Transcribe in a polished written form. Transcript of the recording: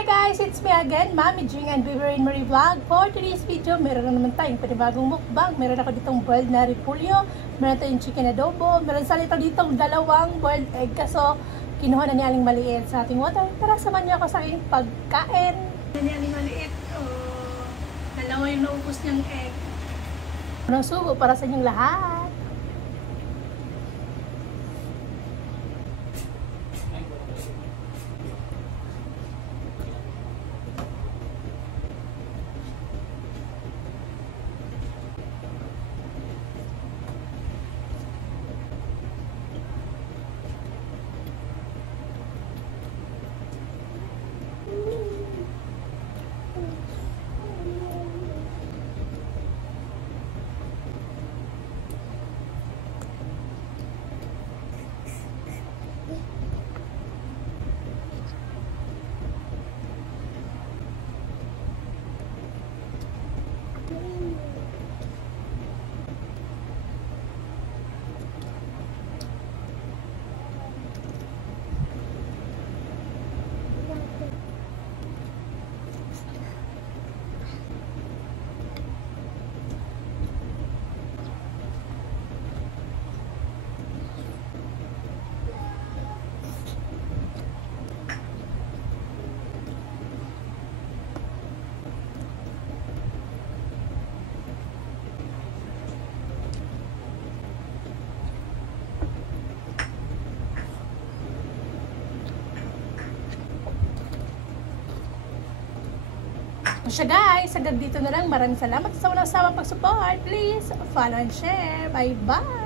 Hi guys! It's me again, Mami Jing and Viverine Marie Vlog. For today's video, meron na naman tayong panibagong mukbang. Meron ako ditong boiled na repolyo, meron tayong chicken adobo, meron salita ditong dalawang boiled egg. Kaso, kinuha na ni Aling Maliit sa ating water. Tara, samahan niyo ako sa aking pagkain. Ni Aling Maliit, dalawa yung naubos niyang egg. Unang sugo para sa inyong lahat. So guys, hanggang dito na lang. Maraming salamat sa walang sawang pag-support. Please follow and share. Bye bye!